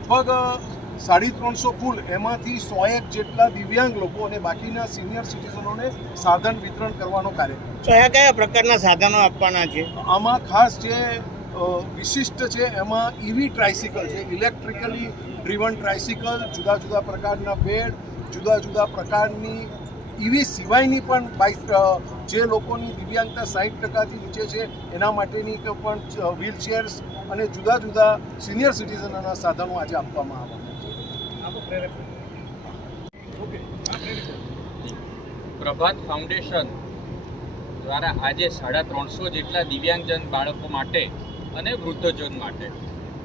લગભગ 350 કુલ, એમાંથી 101 જેટલા દિવ્યાંગ લોકો અને બાકીના સિનિયર સિટીઝનોને સાધન વિતરણ કરવાનો કાર્યક્રમ. કયા કયા પ્રકારના સાધનો આપવાના છે? આમાં ખાસ જે વિશિષ્ટ છે એમાં ઈવી ટ્રાઇસિકલ છે, ઇલેક્ટ્રિકલી ડ્રીવન ટ્રાઇસિકલ, જુદા જુદા પ્રકારના બેડ, જુદા જુદા પ્રકારની ઈવી સિવાયની પણ બાઇક, જે લોકોની દિવ્યાંગતા 60%થી નીચે છે એના માટેની પણ વ્હીલચેર્સ અને જુદા જુદા સિનિયર સિટીઝનના સાધનો આજે આપવામાં આવ્યા. પ્રભાત ફાઉન્ડેશન દ્વારા આજે 350 જેટલા દિવ્યાંગજન બાળકો માટે અને વૃદ્ધજન માટે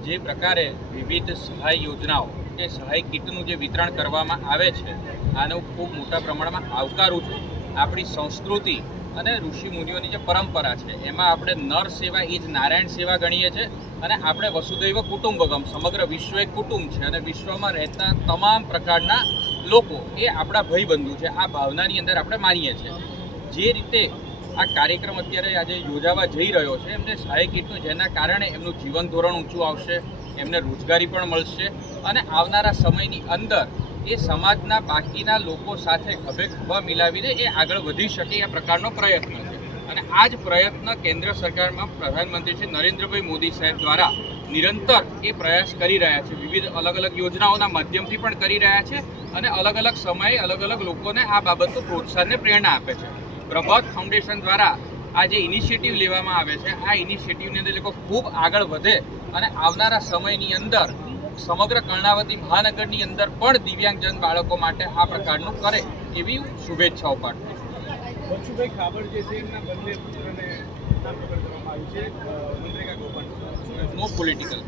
જે પ્રકારે વિવિધ સહાય યોજનાઓ કે સહાય કીટનું જે વિતરણ કરવામાં આવે છે, આનો ખૂબ મોટા પ્રમાણમાં આવકારું છું. આપણી સંસ્કૃતિ અને ઋષિ મુનિઓની જે પરંપરા છે એમાં આપણે નર સેવા એ જ નારાયણ સેવા ગણીએ છીએ અને આપણે વસુદૈવ કુટુંબકમ, સમગ્ર વિશ્વ એક કુટુંબ છે અને વિશ્વમાં રહેતા તમામ પ્રકારના લોકો એ આપણા ભાઈબંધુ છે. આ ભાવનાની અંદર આપણે માનીએ છીએ. જે રીતે આ કાર્યક્રમ અત્યારે આજે યોજાવા જઈ રહ્યો છે, એમને સહાય કીટનું, જેના કારણે એમનું જીવન ધોરણ ઊંચું આવશે, એમને રોજગારી પણ મળશે અને આવનારા સમયની અંદર એ સમાજના બાકીના લોકો સાથે ખભે ખભા મિલાવીને એ આગળ વધી શકે એ પ્રકારનો પ્રયત્ન છે. અને આ જ પ્રયત્ન કેન્દ્ર સરકારમાં પ્રધાનમંત્રી શ્રી નરેન્દ્રભાઈ મોદી સાહેબ દ્વારા નિરંતર એ પ્રયાસ કરી રહ્યા છે. વિવિધ અલગ અલગ યોજનાઓના માધ્યમથી પણ કરી રહ્યા છે અને અલગ અલગ સમયે અલગ અલગ લોકોને આ બાબતનું પ્રોત્સાહનને પ્રેરણા આપે છે. પ્રભાત ફાઉન્ડેશન દ્વારા આ જે ઇનિશિયેટિવ લેવામાં આવે છે, આ ઇનિશિયેટિવની અંદર લોકો ખૂબ આગળ વધે અને આવનારા સમયની અંદર સમગ્ર કર્ણાવતી મહાનગરની અંદર પણ દિવ્યાંગજન બાળકો માટે આ પ્રકારનું કરે એવી શુભેચ્છાઓ પાઠવું છું. બચુભાઈ ખાબડ જે છે એમના બંને પુત્રને નામ પ્રકટ કરવામાં આવ્યું છે, મનરેગા કૌભાંડ. નો પોલિટિકલ.